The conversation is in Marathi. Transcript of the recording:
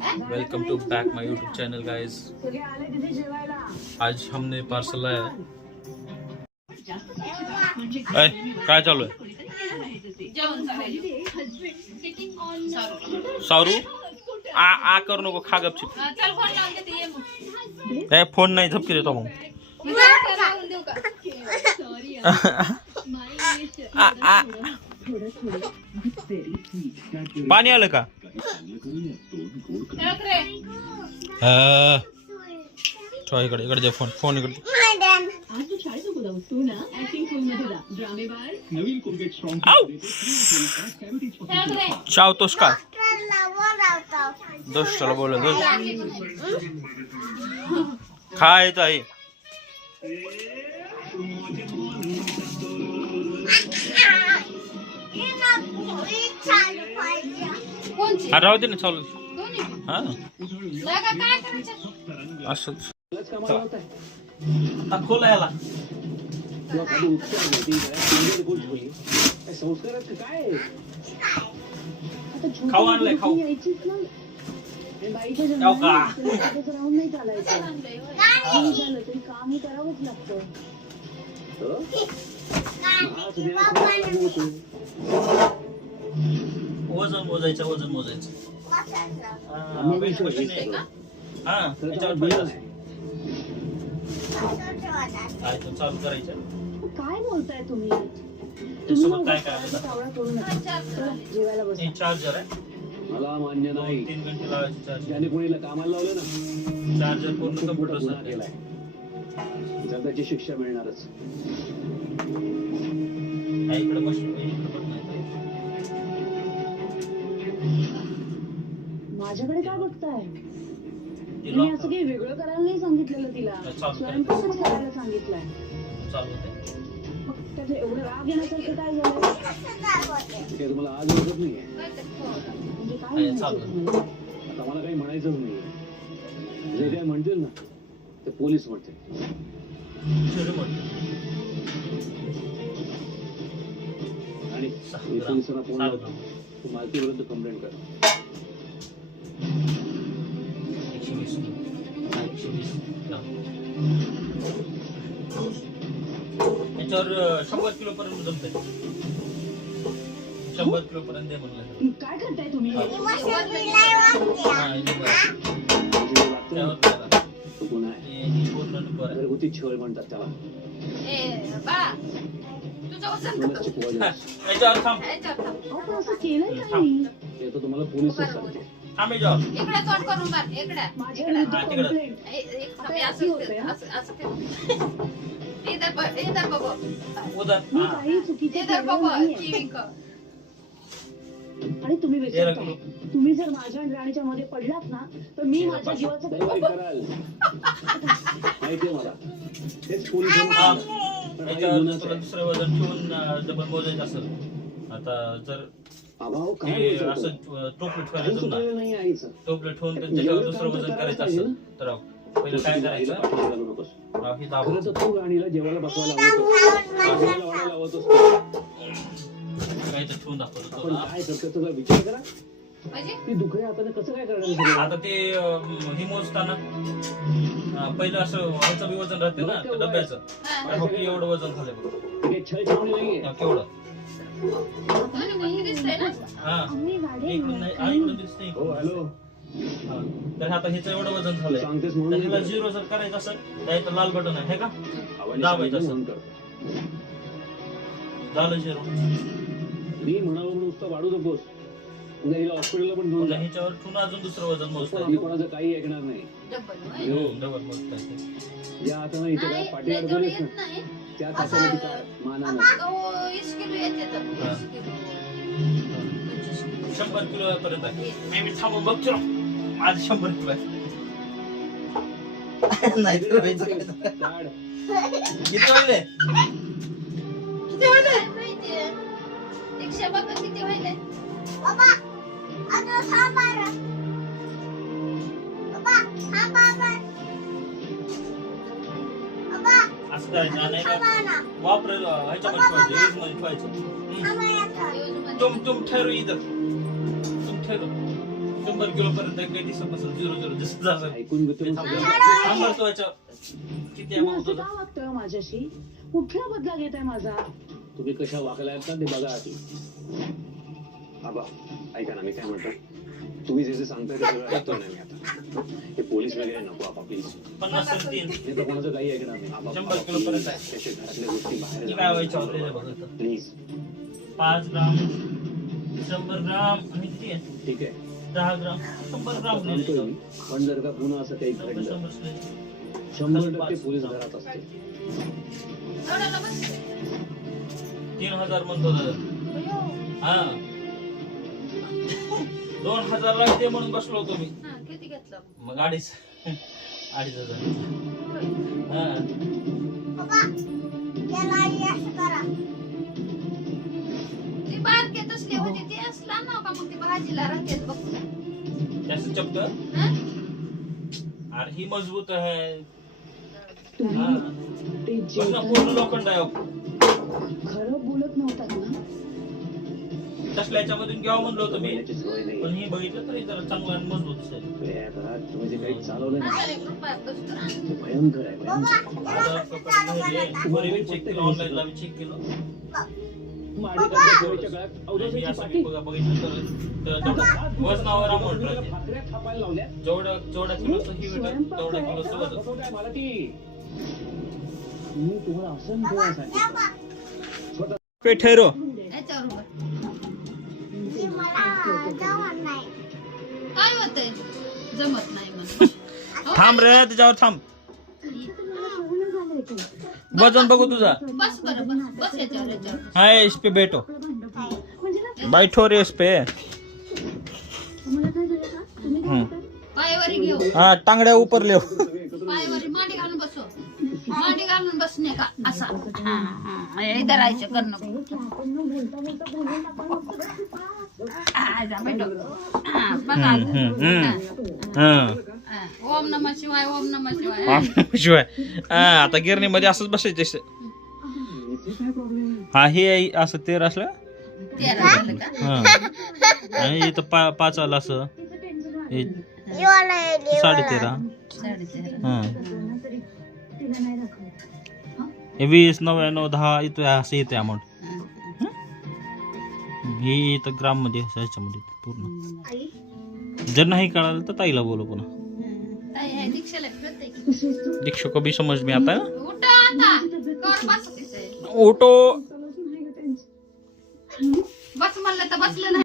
Welcome to back my YouTube channel guys. आज हमने पार्सल लाया है। काय चालू आहे? सारू आ करू नको, खा गपची। फोन नाही झपकी देतो मग। पाणी आलं का? इकडे इकडे दे फोन इकडे। चावतोस का? दोस्ताला बोल खाय ताई। राहू दे ना चालू। हा असंच खोला याला। खाऊ आणलंय, खाऊ काम करावंच लागतं। वजन मोजायचं, वजन मोजायचं। चालू करायचं। काय बोलताय तुम्ही? त्यासोबत काय काय जेवायला बस। चार्जर आहे, मला मान्य नाही। 3 घंटे लावायचं चार्जर। ज्याने कोणीला कामाला लावलं ना, चार्जर पूर्ण कम्प्युटर गुन्हा केलाय, तर त्याची शिक्षा मिळणारच। इकडे मशीन माझ्याकडे काय बघताय? मी असं काही वेगळं करायला नाही सांगितलेलं तिला, स्वयंपाकच करायला सांगितलंय। मग त्याचं एवढं राग येण्यासारखं काय झालं? ते तुम्हाला आज ओळखत नाहीये म्हणजे काय म्हणायचं तुम्हाला? आता मला काही म्हणायचंच नाहीये। जे काय म्हणतील ना ते पोलीस म्हणतील। आणि पोलिसांना फोन लावतो, तू मालकीविरुद्ध कंप्लेंट कर। 120 याच्यावर 100 किलो पर्यंत जमते। 100 किलो पर्यंत दे म्हणलं। काय करताय तुम्ही? तो गुन्हा आहे, घरगुती छळ म्हणतात त्याला। याच्यावर थांब। आपण असं केलंय काही? ते तर तुम्हाला पोलीसच सांगते। थांब याच्यावर। माझ्या विरुद्ध कंप्लेंट आता अशी होते हा? उधर मी काही चुकीचं केलं नाहीये. आणि तुम्ही विचारताय, तुम्ही जर माझ्या आणि राणीच्या मध्ये पडलात ना तर मी माझ्या जीवाचं दरवाई कराल माहितीये मला। तेच पोलिसांना दुसरं वजन ठेवून डबल मोजायचं असेल। आता जर अभाव काय असं टोपलं ठेवायचं ना, नाही आईचं टोपलं ठेवून त्याच्यावर दुसरं वजन करायचं असेल तर पहिलं काय करायचं? हे दाबून खरं तर तू राणीला जेवायला बसवायला लावतोस, काय तर ठेवून दाखवतो आपण काय करतो तुझा विचार करा। ती दुखऱ्या हाताने कसं काय करणार? आता ते ही मोजताना पहिलं असं ह्याचं बी वजन राहते ना डब्याचं, एवढं वजन झालंय बघ। ते छळ छावणी नाहीये केवढं? आम्ही गाडी इकडून दिसतंय। हो हॅलो, तर आता ह्याचं एवढं वजन झालंय, सांगतेस तर म्हणून ह्याला 0 जर करायचं असेल तर इथं लाल बटन आहे, हे का दाबायचं असेल, झालं 0। मी म्हणावं म्हणून नुसतं वाढू नकोस, उद्या हिला हॉस्पिटलला पण घेऊन जा। ह्याच्यावर ठेवून अजून दुसरं वजन मोजता मी कोणाचं काही ऐकणार नाही। डबल मोजता येते। ज्या हाताने इथे काय पाठी अडकवलीस ना त्याच हाताने ती काय मानानं 100 किलो पर्यंत आहे। मी थांबून बघतो, आज 100 किलो आहे। नाही तर काढ। किती वाजले? असं करायचं नाही का? वापर ह्याच्यामध्ये ठेवायचं, यूज मध्ये ठेवायचं। तुम ठहरू इधर, तुम ठहरू, तुम 100 किलो पर्यंत काही दिसत नसेल 0-0 जसं झालं ऐकून घेतो ते मग थांबलं. सगळं. थांबलं तो याच्या किती तुम्ही amount असं होतं? का वागतोय माझ्याशी कुठला बदला घेताय माझा तुम्ही कशा वागलाय का ते बघा आधी. आबा ऐका ना मी काय म्हणतो तुम्ही जे जे सांगताय ते सगळं ऐकतो नाही मी आता. हे पोलीस वगैरे नको आबा प्लीज. 50 आणि 3 नाही तर कोणाचं काही ऐकणार नाही आबा 100 किलो पर्यंत आहे. त्याच्या घरातल्या गोष्टी बाहेर हे काय व्हायच्या होत्या बघा इथं. प्लीज 5 ग्राम 100 ग्राम आणि किती आहे ठीक आहे 10 ग्राम 100 ग्राम सांगतोय लिहिलंय मी. पण जर का पुन्हा असं काही घडलं 100% पोलीस घरात असते. 3000 म्हणतो दादा. हा 2000 लागते म्हणून बसलो होतो मी. किती घेतलं मग 2,500 हा ती बारके तसली होती ती असला ना का मग ती भाजीला राहते बघ त्याचं चपट हं? आणि ही मजबूत आहे. तुम्ही हा. ते पण ना जे पूर्ण लोखंड आहे अहो. खरं बोलत नव्हतात ना तसल्या याच्यामधून घ्यावं म्हणलं होतं मी महिन्याची सवय नाही पण ही बघितलं तरी जरा चांगलं आणि मजबूत आहे. या घरात तुम्ही जे काही चालवलंय ना 1,000 बसतो ना. ते भयंकर आहे भयंकर. आता कपडे धुतले, बरे मी चेक केलं ऑनलाईनला मी चेक केलं माडिकांच्या गोळीच्या गळ्यात आणि औषधाची असं पाटी. मी बघितलं तर तेवढं वजनावर अमाऊंट राहते. भाकऱ्या थापायला लावल्या. जेवढ्या किलोचं ही भेटल तेवढ्या किलोचं वजन. बघवताय मला ती. मी तुम्हाला असं वेळा सांगितलं. पे ठेरो याच्यावर उभं. काय होतंय जमत नाही म्हणून थांब रे त्याच्यावर थांब वजन बघू तुझा. बस बरं बस बस याच्यावर हा इस पे बैठो म्हणजे ना बैठो रे इस पे. तुम्हाला काय झालं का तुम्ही काय हम्म. म्हणताय? पायवरी घेऊ हा टांगड्या ऊपर लेव. पायवरी मांडी घालून बसो मांडी घालून बसणे का असा हा, हा. हे धरायचं करणं आपण न बोलता बोलता बोलून आपण हा, जा बैठो. हा, बघा हा. ओम नमः शिवाय ओम नमः शिवाय शिवाय आता गिरणीमध्ये असंच बसायचं. हा हे असं 13 असलं 13 झालं का हा आणि इथं 5 आलं असं हे 13.5 13.5 हा तिला नाही दाखवत हे 20 99 10 इथं असं येते अमाऊंट. हे इथं ग्राम मध्ये ह्याच्यामध्ये पूर्ण. जर नाही कळालं तर ताईला बोलू पुन्हा. ताई आहे दीक्षाला फिरते की दीक्षो को भी समझ में आता है. उठा आता कर बस तिथे उठो बस म्हणलं तर बसलं नाही